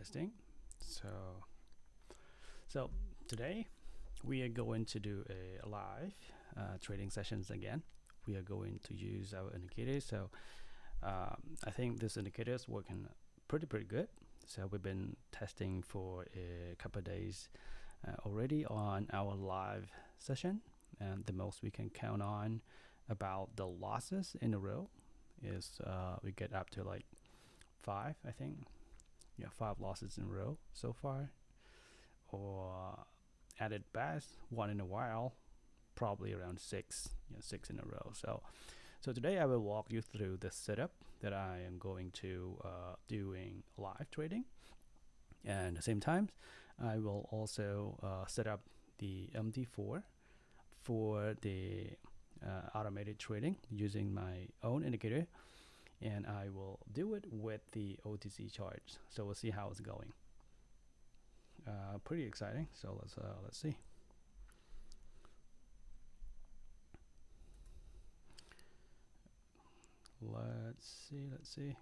testing. So today we are going to do a live trading sessions again. We are going to use our indicators. So I think this indicator is working pretty good. So we've been testing for a couple of days already on our live session, and the most we can count on about the losses in a row is we get up to like 5, I think. Yeah, 5 losses in a row so far, or at it best, one in a while, probably around 6, 6 in a row. So today I will walk you through the setup that I am going to doing live trading, and at the same time I will also set up the MT4 for the automated trading using my own indicator, and I will do it with the OTC charts. So we'll see how it's going. Pretty exciting. So let's see. Let's see.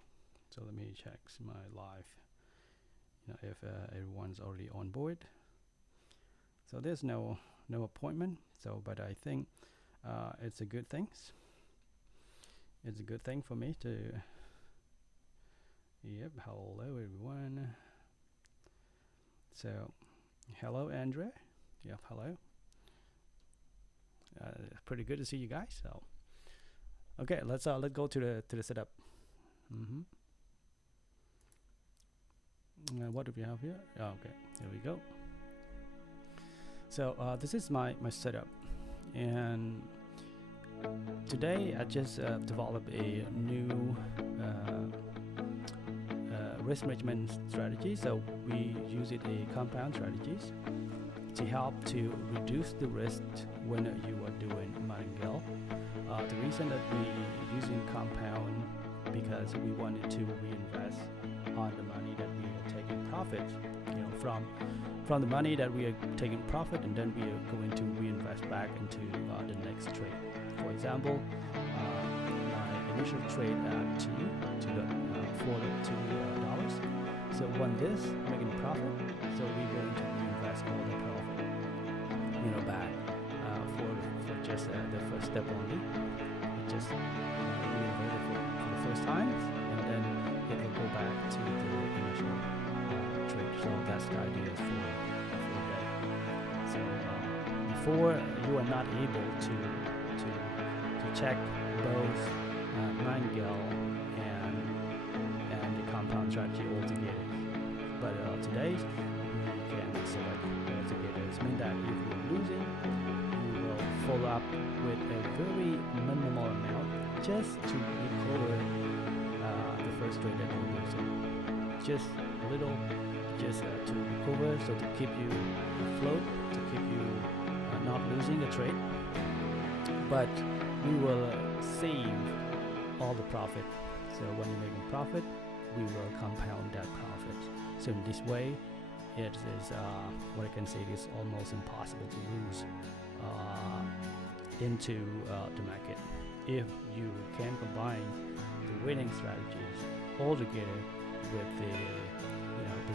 So let me check my live. If everyone's already on board. So there's no appointment. So, but I think it's a good thing. It's a good thing for me to. Yep. Hello everyone. So, hello Andrea. Yep. Hello. Pretty good to see you guys. So, okay, let's go to the setup. What do we have here? Oh, okay, here we go. So this is my setup, and today I just developed a new risk management strategy. So we use it a compound strategies to help to reduce the risk when you are doing martingale. The reason that we using compound because we wanted to reinvest on the money that we are taking profit, from the money that we are taking profit, and then we are going to reinvest back into the next trade. For example, my initial trade at $42. So when this making profit, so we're going to reinvest all the profit, back for just the first step only. Just reinvest it for the first time, and then it will go back to the initial trade. So that's the idea for today. So before you are not able to check both martingale and the compound strategy altogether, but today we can select altogether. It means that if you're losing, you will follow up with a very minimal amount just to recover the first trade that you're losing. Just a little, just to recover, so to keep you afloat, to keep you not losing a trade. But we will save all the profit. So when you're making profit, we will compound that profit. So in this way, it is what I can say is almost impossible to lose into the market if you can combine the winning strategies all together with the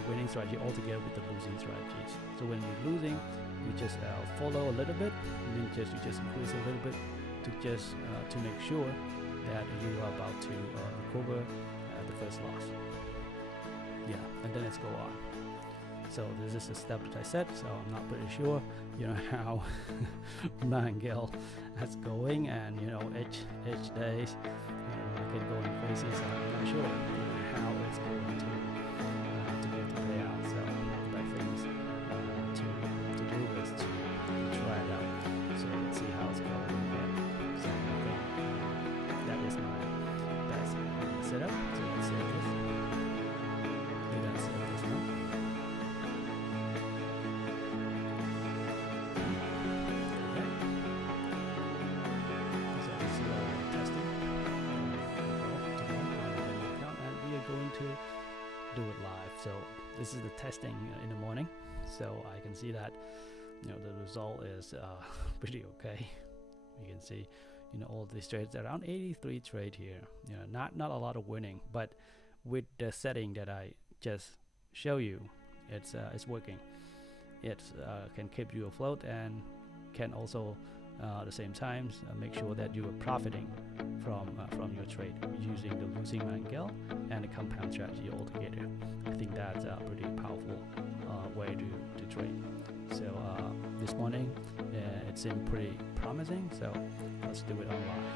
winning strategy altogether with the losing strategies. So when you're losing, you just follow a little bit, and then you just increase a little bit to make sure that you are about to recover the first loss. Yeah, and then let's go on. So this is the step that I said. So I'm not pretty sure, how martingale is going, and each days, market going crazy. So I'm not sure how it's going to get the payout. So the best thing to do is to try it out. So let's see how it's going. Okay. So I think that is my best setup. So let's save this. And then save this one. To do it live. So this is the testing in the morning, so I can see that the result is pretty okay. You can see all these trades around 83 trade here, not a lot of winning, but with the setting that I just show you it's working. It can keep you afloat and can also at the same time make sure that you are profiting from your trade using the losing angle and the compound strategy altogether. I think that's a pretty powerful way to trade. So this morning it seemed pretty promising, so let's do it on live.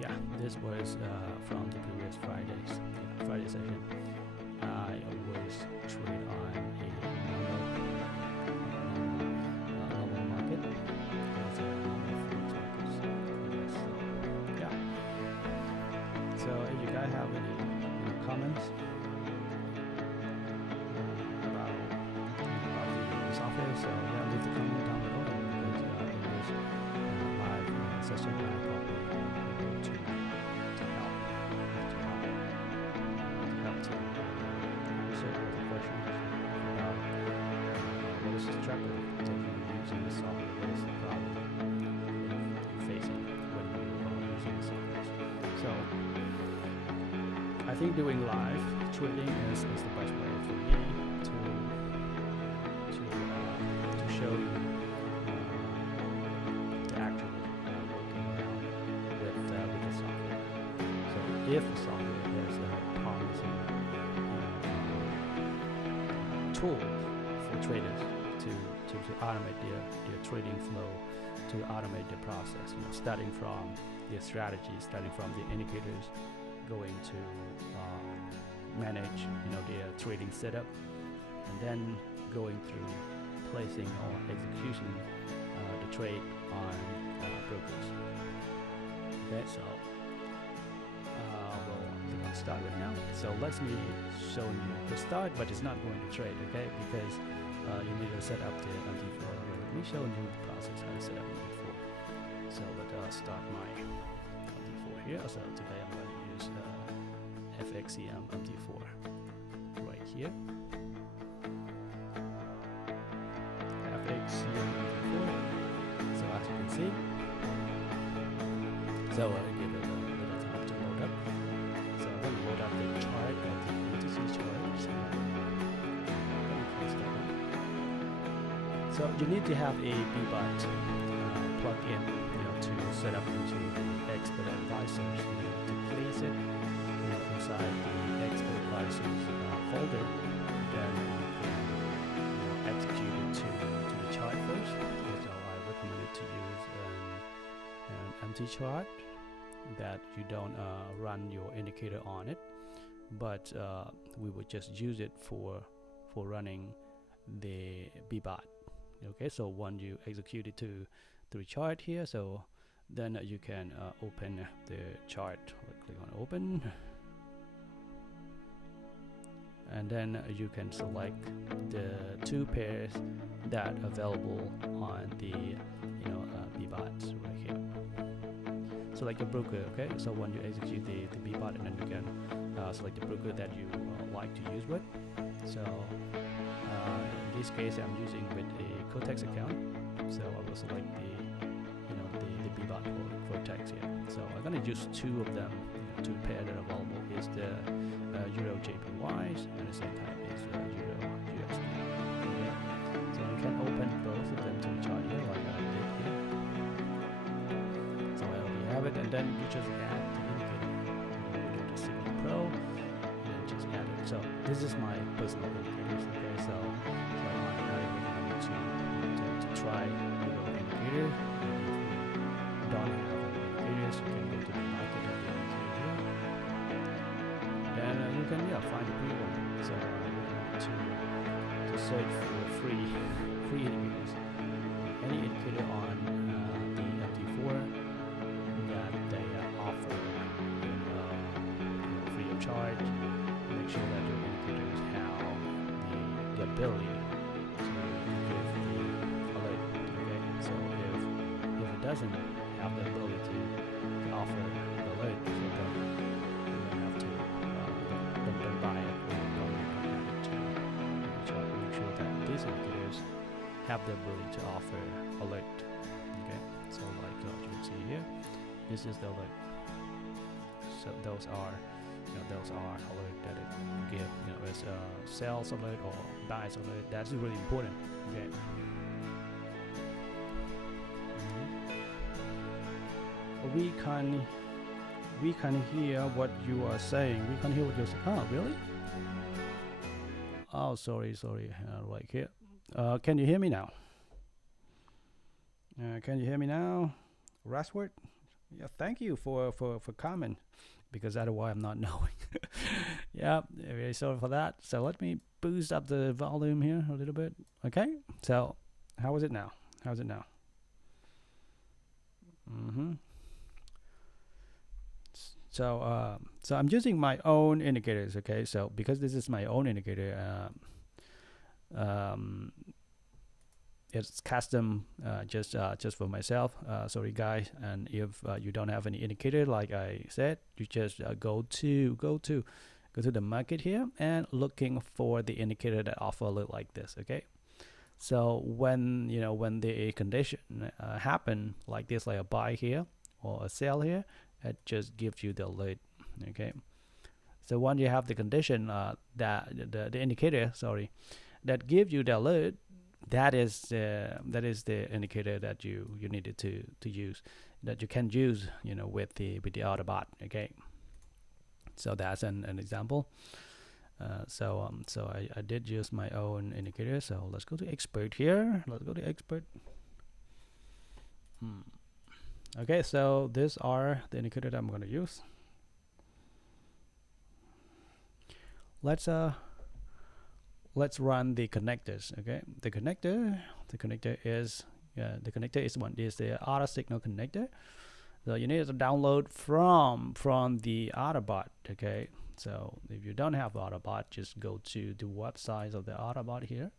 Yeah, this was from the previous Friday session. I always trade on a normal market. It's a normal forex markets. Yes, yeah. So if you guys have any comments about the software, so yeah, leave the comment down below, because in this live session I probably will be able to help to answer all the questions about what is the struggle that you're using the software, what is the problem you're facing when you are using the software. So I think doing live trading is the best way for me to show you the actual working around with the software. So if the software is a promising tool for traders to automate their trading flow, to automate the process, starting from their strategy, starting from the indicators, going to manage their trading setup, and then going through placing or execution the trade on brokers. Okay, so we'll start right now. So let's me show you the start, but it's not going to trade, okay, because you need to set up the MT4. Let me show you the process how to set up MT4. So let's start my MT4 here. So today I'm going to use FXCM MT4 right here. FXCM MT4. So as you can see, so I give it a little time to load up. So I'm going to load up the chart of the OTC chart. So you need to have a BBOT plug-in, to set up into the expert advisors, to place it inside the expert advisors folder. Then you can execute it to the chart first. So I recommend to use an empty chart that you don't run your indicator on it, but we would just use it for running the BBOT. Okay, so once you execute it to the chart here, so then you can open the chart. Click on open, and then you can select the two pairs that are available on the BBOTs right here. Select the broker. Okay, so when you execute the BBOT, and then you can select the broker that you like to use with. So in this case, I'm using with a Cotex account, so I will select the BBOT for Cotex here. So I'm going to use two of them. Two pair that are available is the Euro JPYs, and the same time is Euro USD. Okay, so you can open both of them to the chart here, like I did here. So I already have it, and then you just add the indicator. You go to Signal Pro, and then just add it. So this is my personal indicators. Okay, so I'm recommend to try your indicator. If you don't have any indicators, you can go to the market of the indicator here. Then you can find a free one. So I'm recommend to search for free indicators. Any indicator on the MT4 that they offer free of charge. Make sure that your indicators have the ability to give the alert. Okay, so if it doesn't have the ability to offer the alert, so then you have to don't buy it, or don't add it to the chart. Make sure that these indicators have the ability to offer alert. Okay, so like you can see here, This is the alert. So those are, those are alert that it give. As a sales alert or buys alert. That's really important. Okay. We can hear what you are saying. We can hear what you're saying. Oh, really? Oh, sorry. Right here. Can you hear me now? Can you hear me now? Rashford? Yeah, thank you for comment, because otherwise I'm not knowing. Yeah, very sorry for that. So let me boost up the volume here a little bit. Okay. So how is it now? How's it now? So so I'm using my own indicators. Okay. So because this is my own indicator, it's custom, just for myself. Sorry guys, and if you don't have any indicator, like I said, you just go to the market here and looking for the indicator that offer look like this. Okay. So when the condition happen like this, like a buy here or a sell here, it just gives you the alert. Okay. So once you have the condition, that the indicator, sorry, that gives you the alert, that is the indicator that you needed to use, that you can use with the Autobot. Okay. So that's an example. So I did use my own indicator. So let's go to expert here. Let's go to expert. Okay, so these are the indicator that I'm going to use. Let's run the connectors. Okay, the connector is the AutoSignal connector. So you need to download from the Autobot. Okay, so if you don't have Autobot, just go to the website of the Autobot here.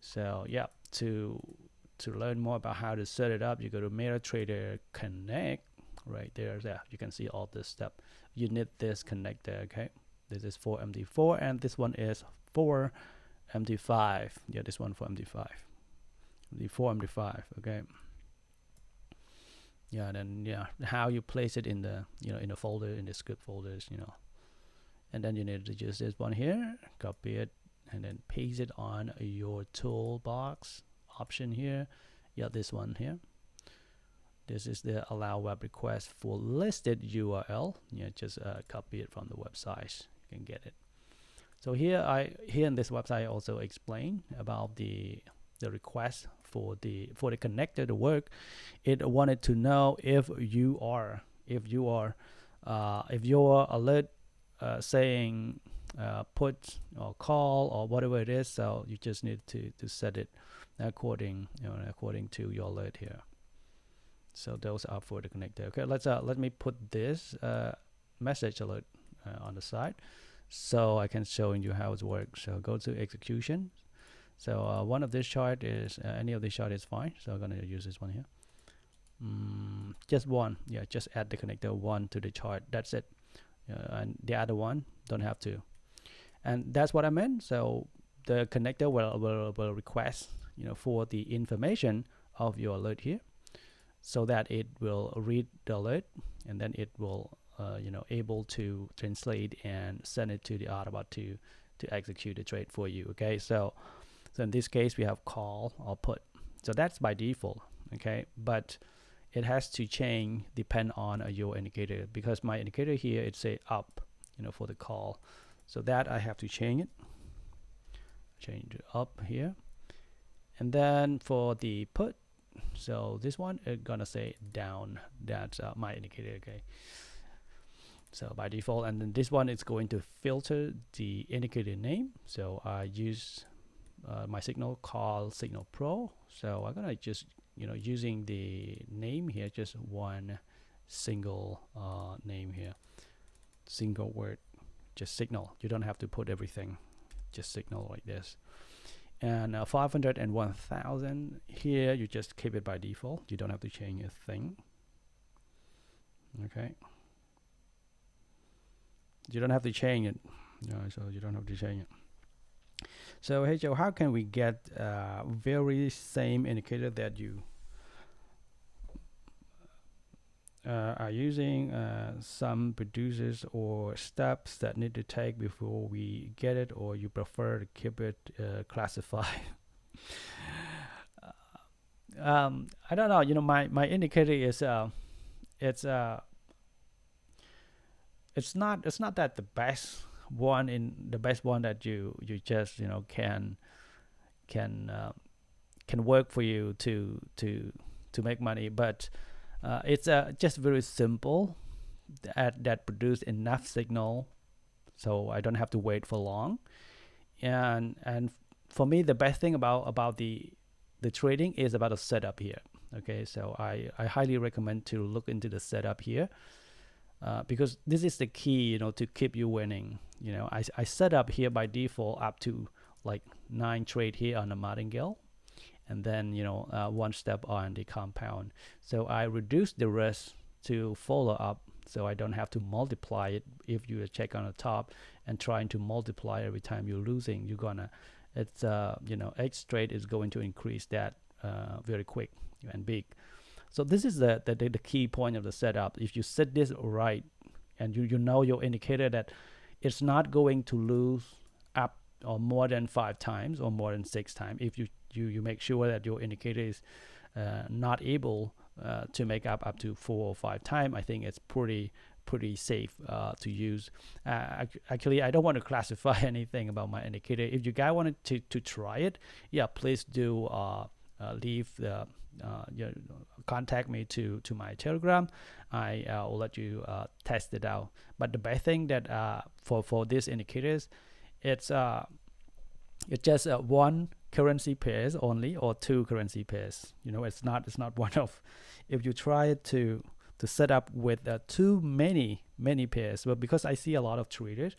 So yeah, to learn more about how to set it up, you go to MetaTrader Connect right there. Yeah, you can see all this stuff. You need this connector. Okay, this is for MD4 and this one is for MD5. Yeah, this one for MD5. MD4, MD5. Okay. Yeah, then how you place it in the in the folder, in the script folders, and then you need to use this one here, copy it, and then paste it on your toolbox option here. Yeah, this one here. This is the allow web request for listed URL. Yeah, just copy it from the website. You can get it. So here in this website I also explain about the request for the connector to work. It wanted to know if your alert saying put or call or whatever it is. So you just need to set it according to your alert here. So those are for the connector. Okay, let me put this message alert on the side, so I can show you how it works. So go to execution. So one of this chart is any of this chart is fine. So I'm gonna use this one here. Just one. Yeah, just add the connector one to the chart. That's it. And the other one don't have to. And that's what I meant. So the connector will request for the information of your alert here, so that it will read the alert, and then it will able to translate and send it to the Autobot to execute the trade for you. Okay, so in this case we have call or put. So that's by default. Okay, but it has to change depend on your indicator, because my indicator here it say up for the call. So that I have to change it up here. And then for the put, so this one is gonna say down. That's my indicator. Okay, so by default. And then this one is going to filter the indicator name. So I use my signal called Signal Pro. So I'm gonna just using the name here, just one single name here, single word, just signal. You don't have to put everything, just signal like this. And 500 and 1000 here, you just keep it by default. You don't have to change a thing. Okay, you don't have to change it. So you don't have to change it. So hey Joe, how can we get very same indicator that you are using some producers or steps that need to take before we get it, or you prefer to keep it classified? I don't know. My indicator is it's it's not that the best one that you just can work for you to make money, but it's just very simple that produce enough signal so I don't have to wait for long. And for me, the best thing about the trading is about the setup here. Okay, so I highly recommend to look into the setup here, because this is the key, to keep you winning. I set up here by default up to like 9 trade here on the martingale, and then one step on the compound. So I reduce the risk to follow up, so I don't have to multiply it. If you check on the top and trying to multiply every time you're losing, you're gonna X trade is going to increase that very quick and big. So this is the key point of the setup. If you set this right, and you know your indicator that it's not going to lose up or more than 5 times or more than 6 times, if you make sure that your indicator is not able to make up to 4 or 5 times, I think it's pretty safe to use. Actually, I don't want to classify anything about my indicator. If you guys wanted to try it, yeah, please do leave the contact me to my Telegram. I will let you test it out. But the best thing that for these indicators, it's just one currency pairs only, or 2 currency pairs. It's not one of. If you try to set up with too many pairs, well, because I see a lot of traders,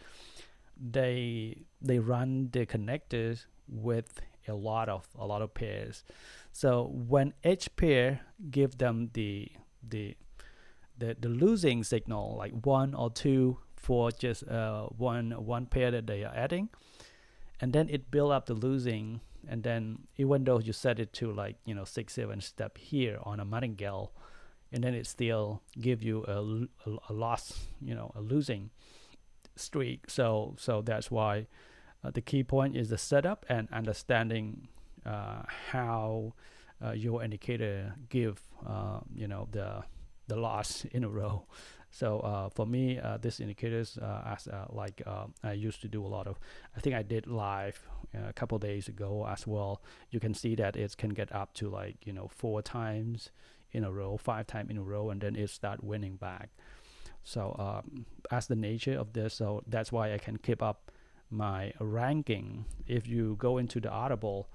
they run the connectors with a lot of pairs. So when each pair give them the losing signal, like 1 or 2 for just one pair that they are adding, and then it build up the losing, and then even though you set it to like 6-7 step here on a martingale, and then it still give you a loss, a losing streak. So that's why the key point is the setup and understanding how your indicator give the loss in a row. So for me, this indicators I used to do a lot of. I think I did live a couple days ago as well. You can see that it can get up to 4 times in a row, 5 times in a row, and then it start winning back. So as the nature of this, so that's why I can keep up my ranking. If you go into the Autobot,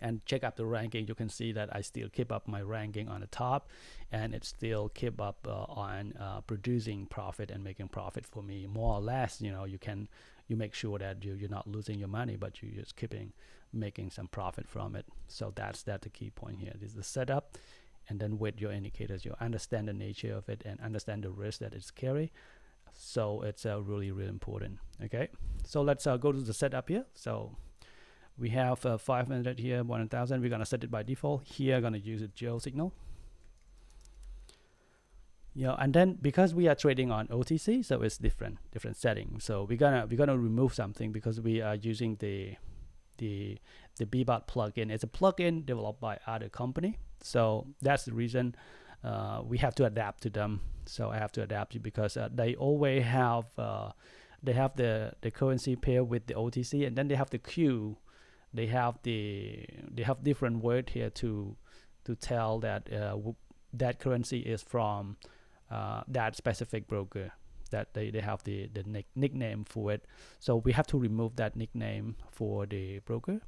and check up the ranking, you can see that I still keep up my ranking on the top, and it still keep up on producing profit and making profit for me, more or less. You make sure that you're not losing your money, but you're just making some profit from it. So that's the key point here. This is the setup, and then with your indicators, you understand the nature of it and understand the risk that it's carry. So it's really important. Okay, so let's go to the setup here. So we have 500 here, 1,000. We're gonna set it by default. Here, gonna use a JoeSignal. And then because we are trading on OTC, so it's different settings. So we're gonna remove something because we are using the Bbot plugin. It's a plugin developed by other company. So that's the reason we have to adapt to them. So I have to adapt it because they always have the currency pair with the OTC, and then they have the Q. They have different word here to tell that that currency is from that specific broker, that they have the nickname for it. So we have to remove that nickname for the broker.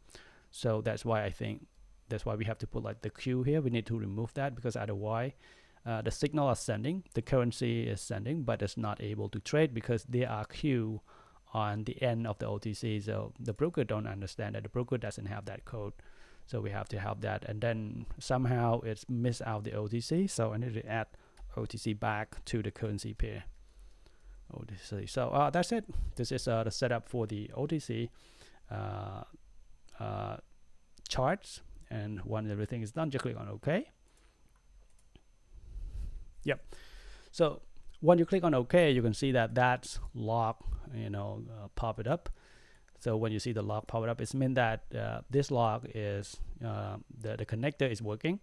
So that's why we have to put like the Q here. We need to remove that because otherwise the signal is sending, the currency is sending, but it's not able to trade because there are Q on the end of the OTC. So the broker don't understand that. The broker doesn't have that code. So we have to have that. And then somehow it's missed out the OTC. So I need to add OTC back to the currency pair. OTC. So that's it. This is the setup for the OTC charts. And when everything is done, just click on OK. Yep. So when you click on OK, you can see that that's log, pop it up. So when you see the log pop it up, it's mean that this log is the connector is working.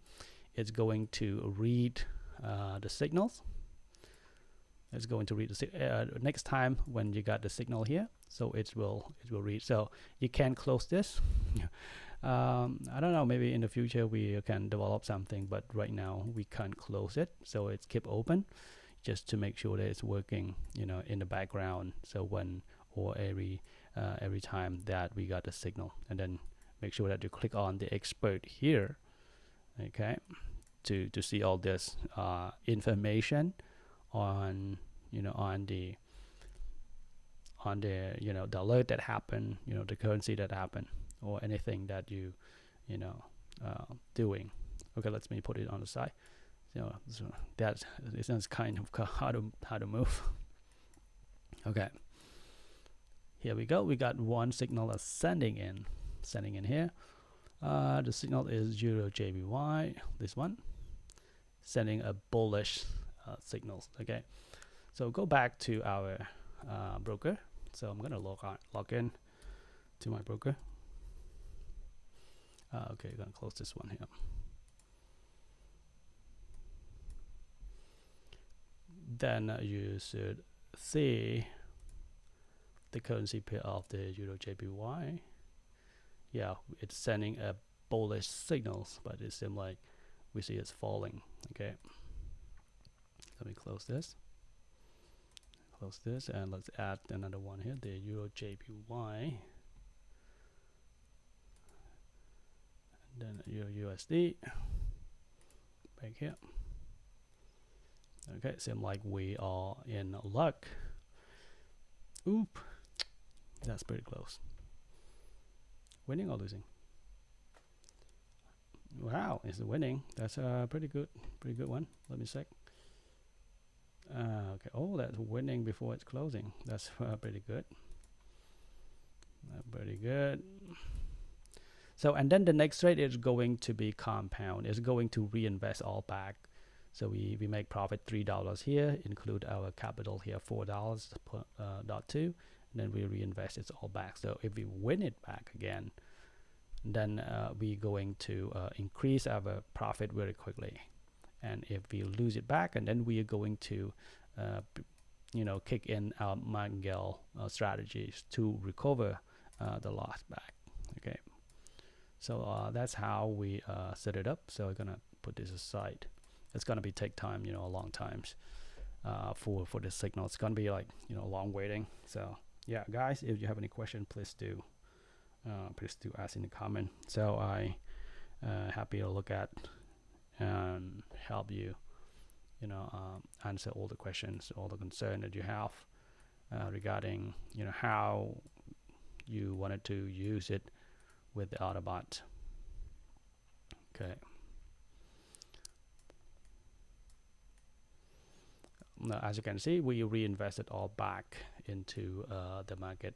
It's going to read the signals. It's going to read the next time when you got the signal here. So it will read. So you can close this. I don't know. Maybe in the future we can develop something, but right now we can't close it. So it's keep open, just to make sure that it's working, in the background. So when or every time that we got the signal, and then make sure that you click on the expert here, okay, to see all this information on the the alert that happened, the currency that happened, or anything that you doing. Okay, let me put it on the side. So that's kind of how to move. Okay, here we go. We got one signal that's sending in here. The signal is EUR/JPY, this one, sending a bullish signals. Okay, so go back to our broker. So I'm gonna log in to my broker. Okay, I'm gonna close this one here. Then you should see the currency pair of the EUR/JPY. Yeah, it's sending a bullish signals, but it seems like we see it's falling. Okay, let me close this, and let's add another one here, the EUR/JPY, and then EUR/USD back here. Okay, seems like we are in luck. Oop, that's pretty close. Winning or losing? Wow, it's winning. That's a pretty good one. Let me check. Okay. Oh, that's winning before it's closing. That's pretty good. Pretty good. So, and then the next trade is going to be compound. It's going to reinvest all back. So we make profit $3 here, include our capital here $4.2, and then we reinvest it all back. So if we win it back again, then we're going to increase our profit very quickly. And if we lose it back, and then we are going to kick in our martingale strategies to recover the loss back. Okay, so that's how we set it up. So we're gonna put this aside. It's gonna take time, a long times for this signal. It's gonna be like long waiting. So yeah, guys, if you have any question, please do ask in the comment. So I happy to look at and help you answer all the questions, all the concern that you have regarding how you wanted to use it with the Autobot. Okay. Now, as you can see, we reinvested all back into the market.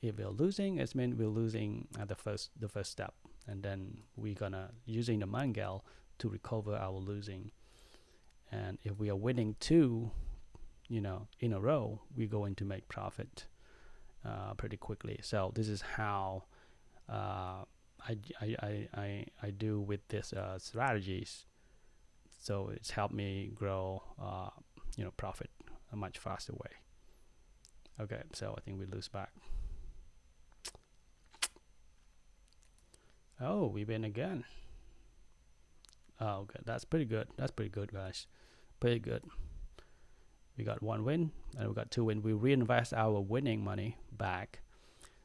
If we're losing, it means we're losing at the first step, and then we're gonna using the martingale to recover our losing. And if we are winning two, in a row, we're going to make profit pretty quickly. So this is how I do with this strategies. So it's helped me grow, profit a much faster way. Okay, so I think we lose back. Oh, we win again. Oh, okay, that's pretty good. That's pretty good, guys. Pretty good. We got one win and we got two win. We reinvest our winning money back.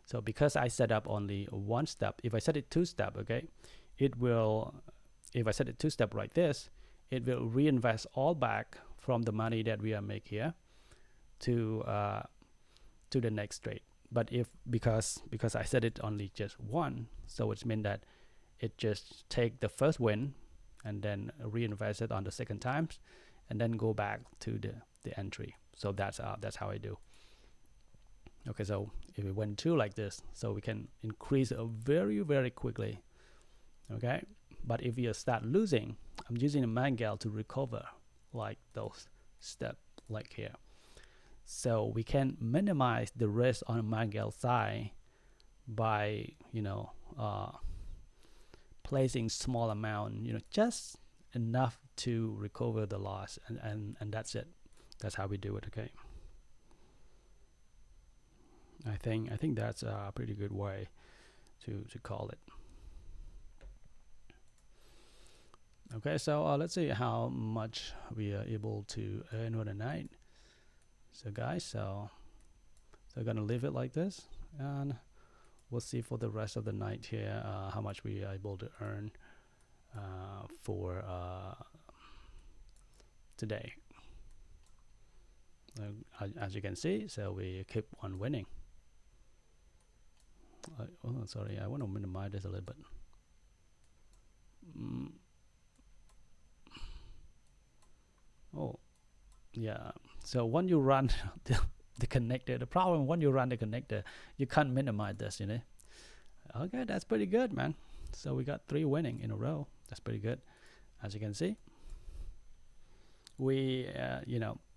So because I set up only one step, if I set it two step, okay, it will. If I set it two step like this, it will reinvest all back from the money that we are make here to the next trade. But if because I set it only just one, so it's mean that it just take the first win and then reinvest it on the second times, and then go back to the entry. So that's how I do. Okay, so if we win two like this, so we can increase it very, very quickly. Okay, but if you start losing, I'm using a martingale to recover like those steps like here. So we can minimize the risk on Miguel side by, placing small amount, just enough to recover the loss, and that's it. That's how we do it. Okay. I think that's a pretty good way to call it. Okay, so let's see how much we are able to earn for the night. So guys, so I'm gonna leave it like this, and we'll see for the rest of the night here how much we are able to earn for today. As you can see, so we keep on winning. Oh, sorry, I want to minimize this a little bit. Oh, yeah. So when you run the connector, the problem when you run the connector, you can't minimize this, Okay, that's pretty good, man. So we got 3 winning in a row. That's pretty good. As you can see, we,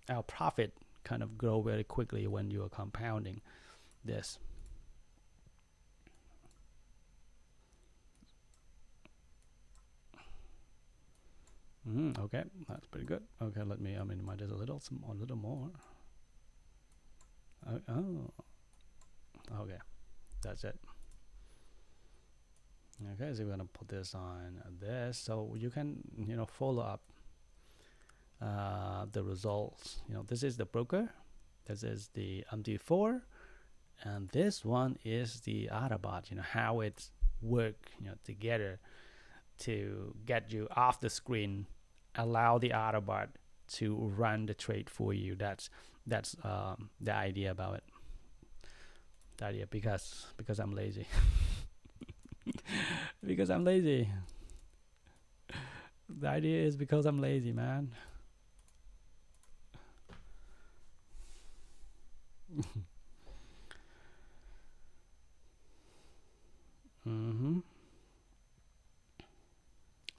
our profit kind of grow very quickly when you are compounding this. Okay, that's pretty good. Okay, let me minimize this a little more. Okay, that's it. Okay, so we're gonna put this on this, so you can follow up the results. This is the broker, this is the MD4, and this one is the Autobot. How it's work together to get you off the screen, allow the Autobot to run the trade for you. That's the idea about it. The idea, because I'm lazy. Because I'm lazy. The idea is because I'm lazy, man.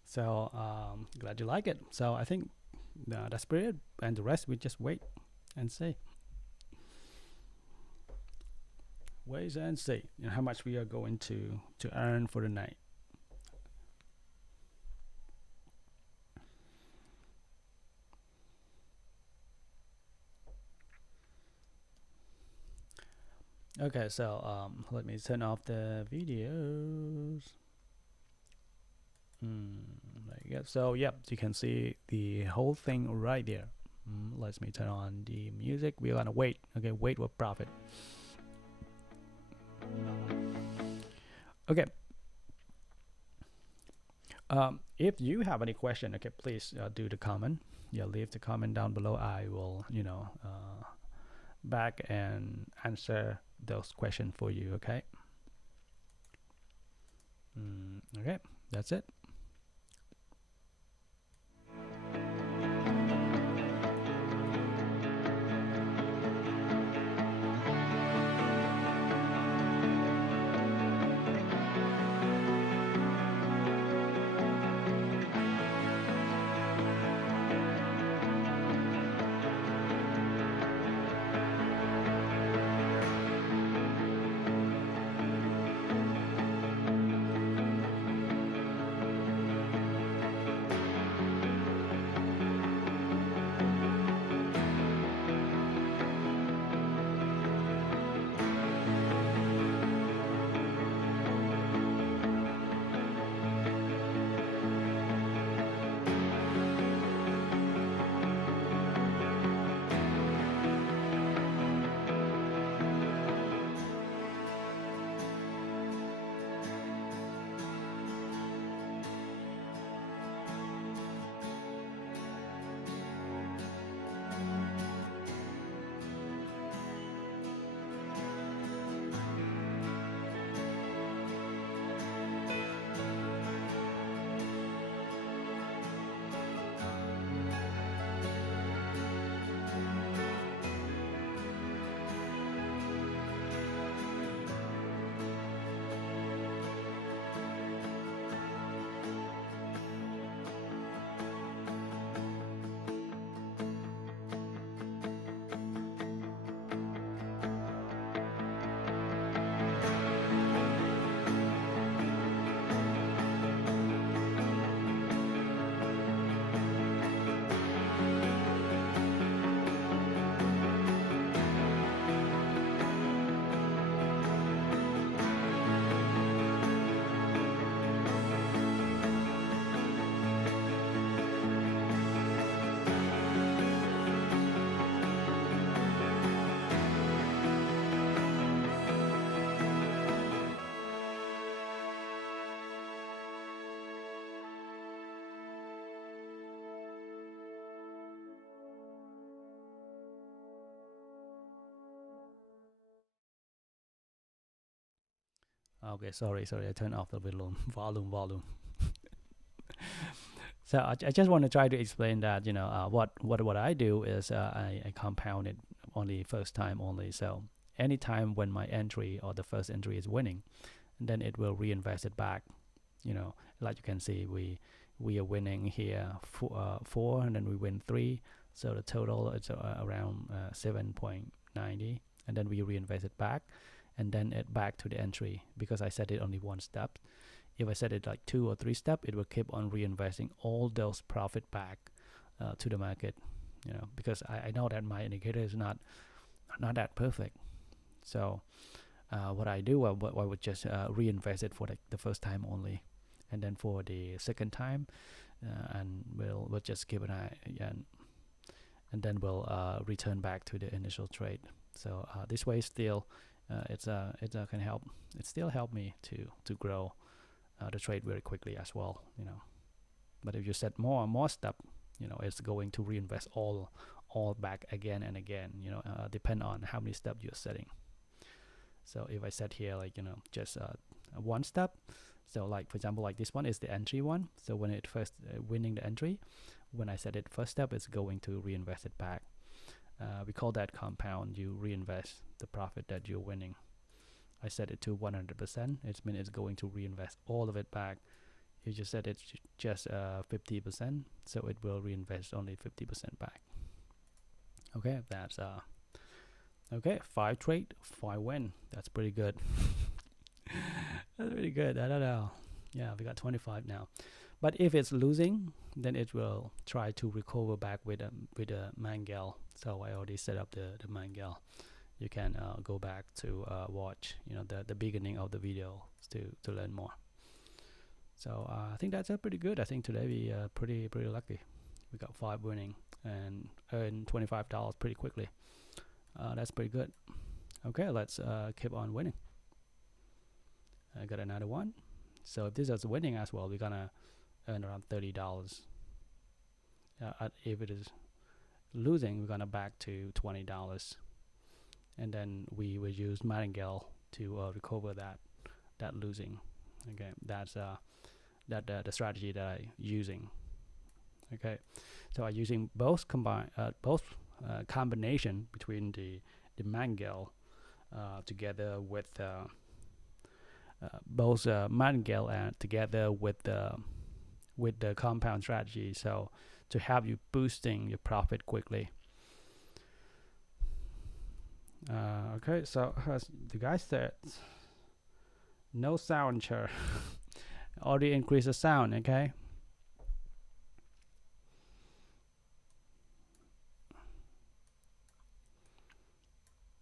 So glad you like it. So I think that's pretty it, and the rest we just wait and see. Wait and see how much we are going to earn for the night. Okay, so let me turn off the videos. There you go. So yep, you can see the whole thing right there. Let me turn on the music. We're gonna wait. Okay, wait with profit. Okay. If you have any question, okay, please do the comment. Yeah, leave the comment down below. I will, back and answer those questions for you. Okay. Okay, that's it. Okay, sorry, I turned off the volume. So I just want to try to explain that, what I do is I compound it only first time only. So anytime when my entry or the first entry is winning, then it will reinvest it back. Like you can see, we are winning here four, and then we win three. So the total is around 7.90, and then we reinvest it back, and then it back to the entry because I set it only one step. If I set it like 2 or 3 steps, it will keep on reinvesting all those profit back to the market. Because I know that my indicator is not that perfect. So what I do, I would just reinvest it for the first time only, and then for the second time, and we'll just keep an eye, and then we'll return back to the initial trade. So this way, still, it can help. It still help me to grow the trade very quickly as well. But if you set more and more step, it's going to reinvest all back again and again. Depend on how many steps you're setting. So if I set here like just one step, so like for example like this one is the entry one. So when it first winning the entry, when I set it first step, it's going to reinvest it back. We call that compound. You reinvest the profit that you're winning. I set it to 100%. It means it's going to reinvest all of it back. You just set it just 50%, so it will reinvest only 50% back. Okay, that's okay. 5 trade, 5 win. That's pretty good. That's pretty good. I don't know. Yeah, we got 25 now. But if it's losing, then it will try to recover back with a Mangel. So I already set up the Mangel. You can go back to watch the beginning of the video to learn more. So I think that's pretty good. I think today we are pretty lucky. We got 5 winning and earn $25 pretty quickly. That's pretty good. Okay, let's keep on winning. I got another one. So if this is winning as well, we're gonna earn around $30. If it is losing, we're gonna back to $20. And then we will use martingale to recover that losing. Okay, that's the strategy that I'm using. Okay, so I'm using both combination between the martingale together with both martingale and together with the compound strategy. So to have you boosting your profit quickly. Okay, so as the guy said, no sound chair. Already increase the sound, okay?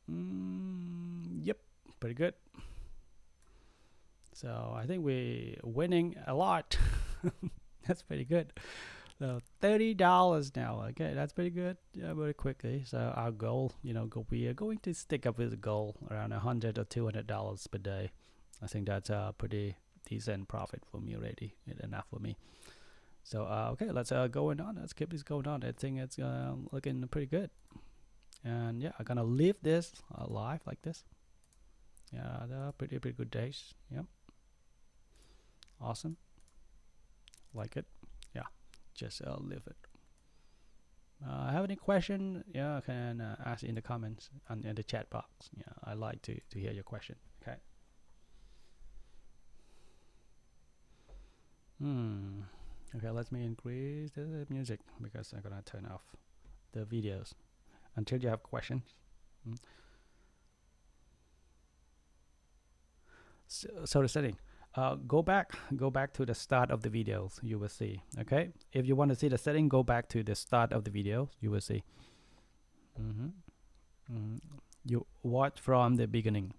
Yep, pretty good. So I think we're winning a lot. That's pretty good. So $30 now. Okay, that's pretty good. Yeah, very quickly. So our goal, we are going to stick up with the goal around $100 or $200 per day. I think that's a pretty decent profit for me already. Enough for me. So okay, let's going on. Let's keep this going on. I think it's looking pretty good. And yeah, I'm gonna leave this live like this. Yeah, they're pretty good days. Yep. Awesome. Like it. Yeah. Just leave it. Have any question? Yeah, I can ask in the comments and in the chat box. Yeah, I like to hear your question. Okay. Okay, let me increase the music because I'm gonna turn off the videos until you have questions. So the setting. Go back to the start of the videos. You will see. Okay, if you want to see the setting, go back to the start of the video. You will see. You watch from the beginning.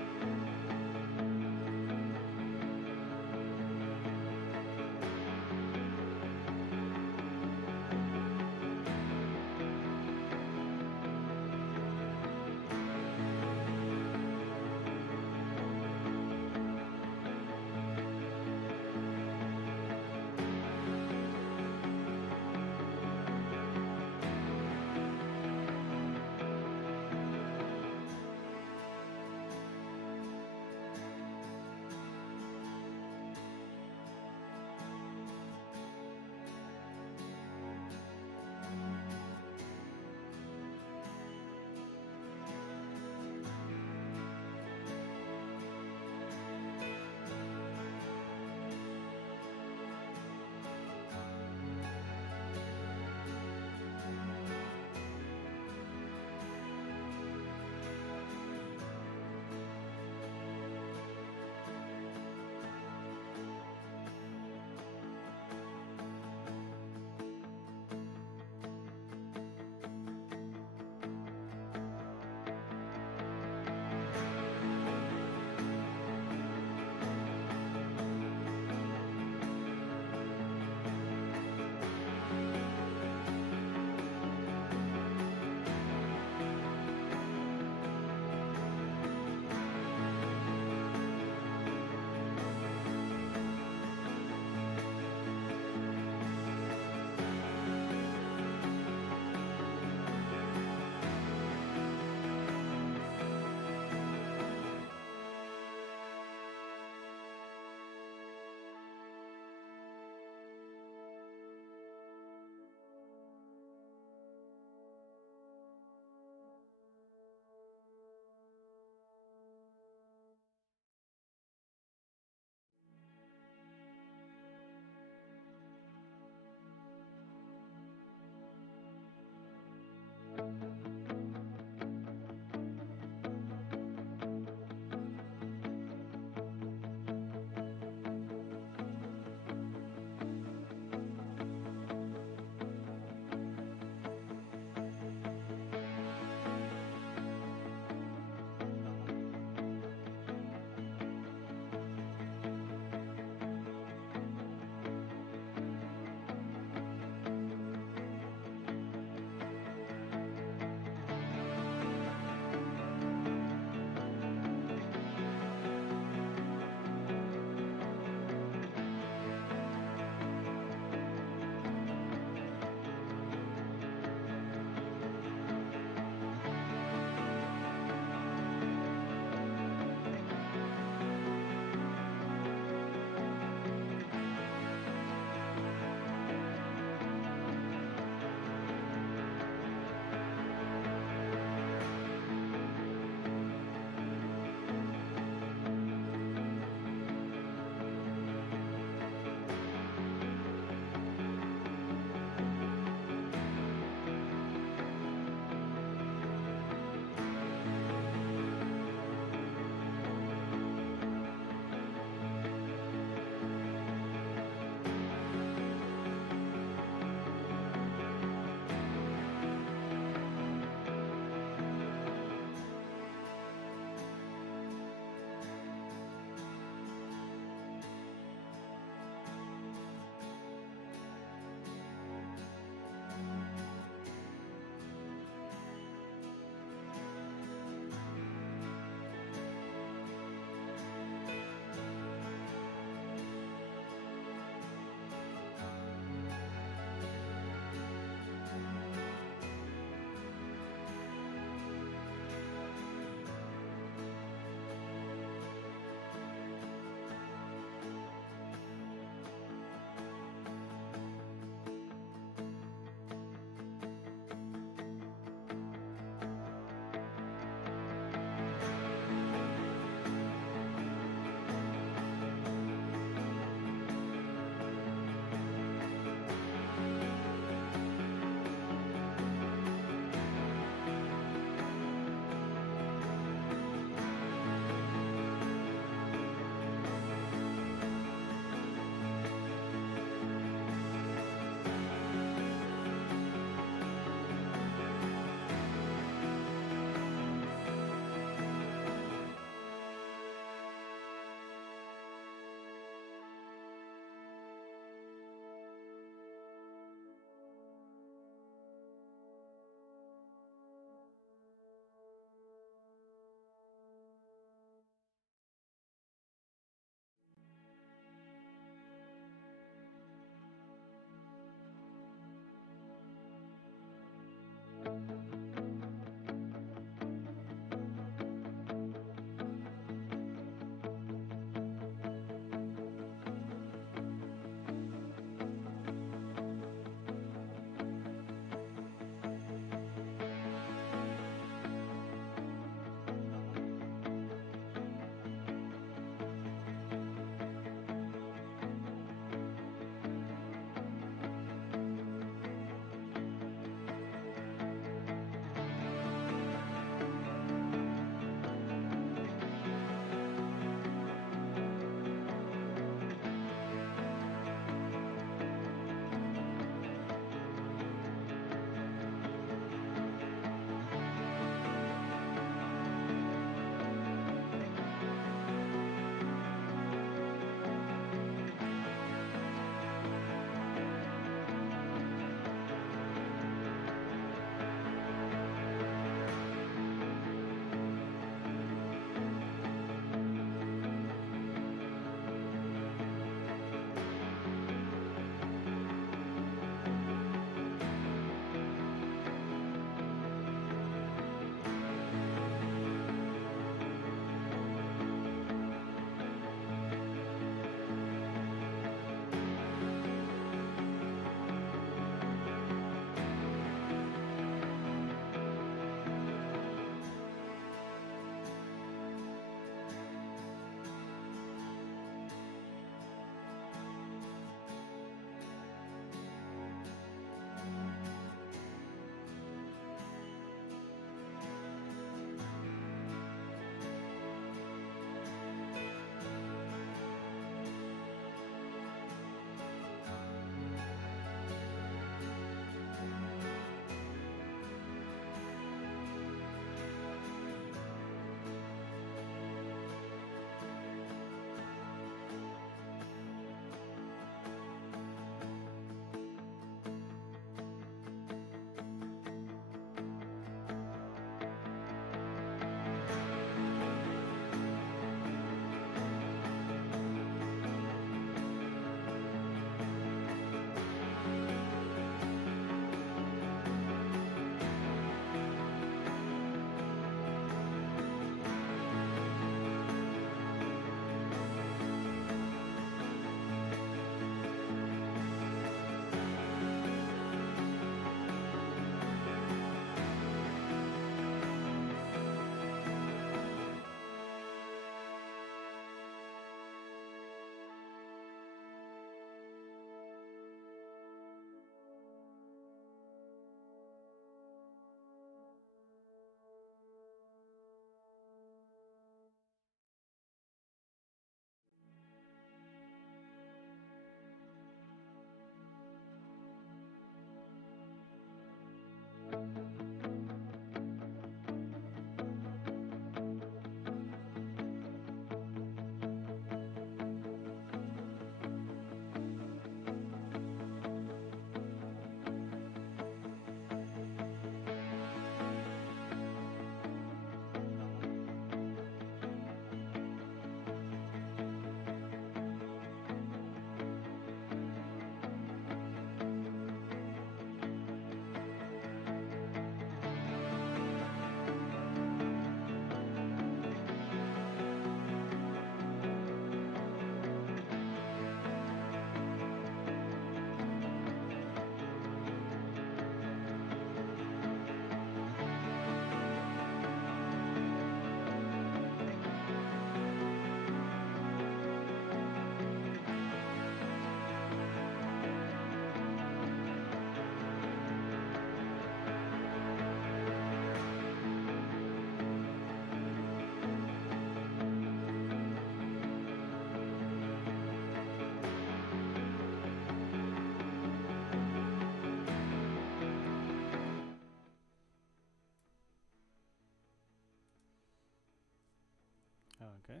Okay,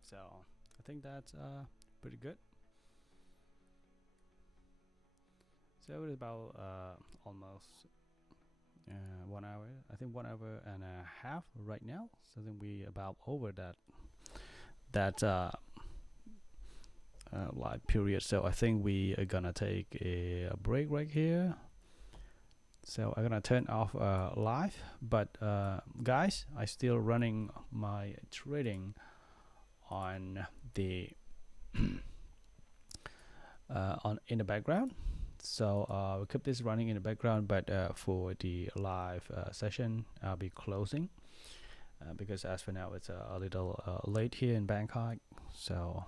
so I think that's pretty good. So it's about almost 1 hour. I think 1 hour and a half right now. So then we about over that live period. So I think we are gonna take a break right here. So I'm gonna turn off live, but guys, I still running my trading on the on in the background. So we'll keep this running in the background, but for the live session, I'll be closing because as for now, it's a little late here in Bangkok. So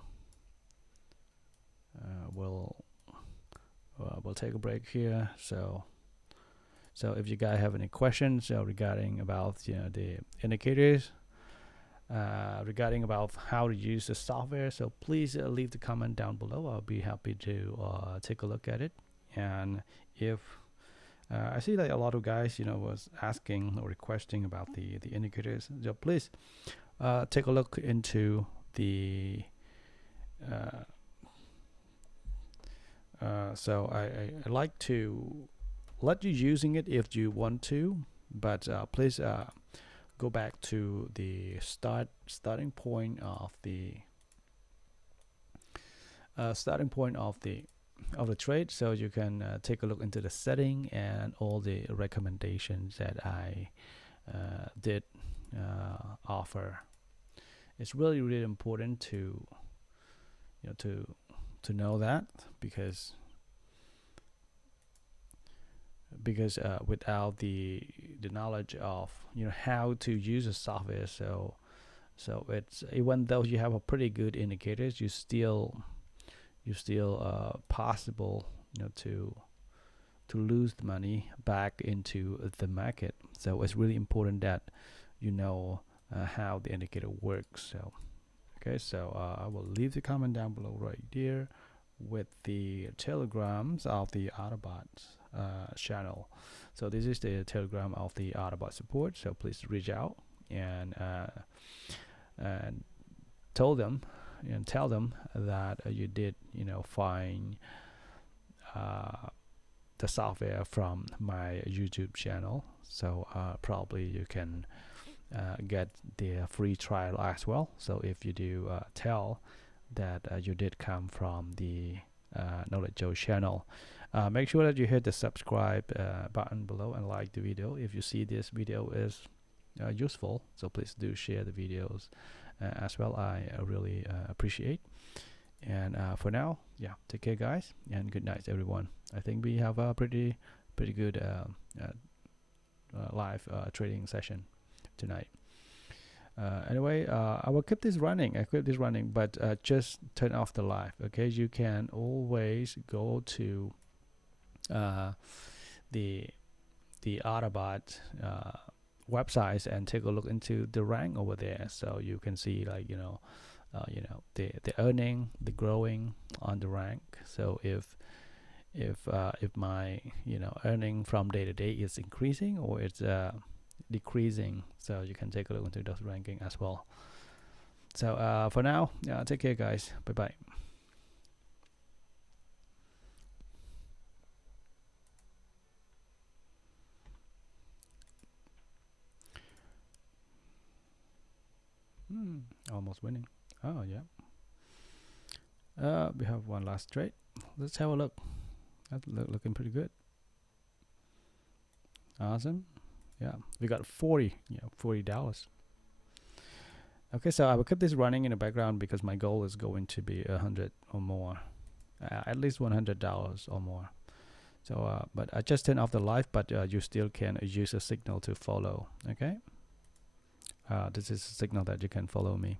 we'll take a break here. So if you guys have any questions regarding about the indicators, regarding about how to use the software, so please leave the comment down below. I'll be happy to take a look at it. And if I see that a lot of guys was asking or requesting about the indicators, so please take a look into the so I like to let you using it if you want to, but please go back to the starting point of the trade, so you can take a look into the setting and all the recommendations that I did offer. It's really important to know that, because without the knowledge of how to use the software, so it's, even though you have a pretty good indicators, you still possible to lose the money back into the market. So it's really important that how the indicator works. So okay, so I will leave the comment down below right there with the telegrams of the Autobot channel. So this is the telegram of the Autobot support, so please reach out and tell them that you did find the software from my YouTube channel. So probably you can get the free trial as well. So if you do tell that you did come from the Knowledge Joe channel, make sure that you hit the subscribe button below and like the video if you see this video is useful. So please do share the videos as well. I really appreciate. And for now, yeah, take care guys, and good night everyone. I think we have a pretty good live trading session tonight. Anyway, I will keep this running. I keep this running, but just turn off the live. Okay, you can always go to the Autobot websites and take a look into the rank over there, so you can see like the earning, the growing on the rank. So if if my earning from day to day is increasing or it's decreasing. So you can take a look into those ranking as well. So for now, take care guys. Bye bye. Almost winning. Oh yeah. We have one last trade. Let's have a look. That's looking pretty good. Awesome. Yeah, we got $40. Okay, so I will keep this running in the background because my goal is going to be 100 or more, at least $100 or more. So, but I just turned off the live, but you still can use a signal to follow. Okay, this is a signal that you can follow me.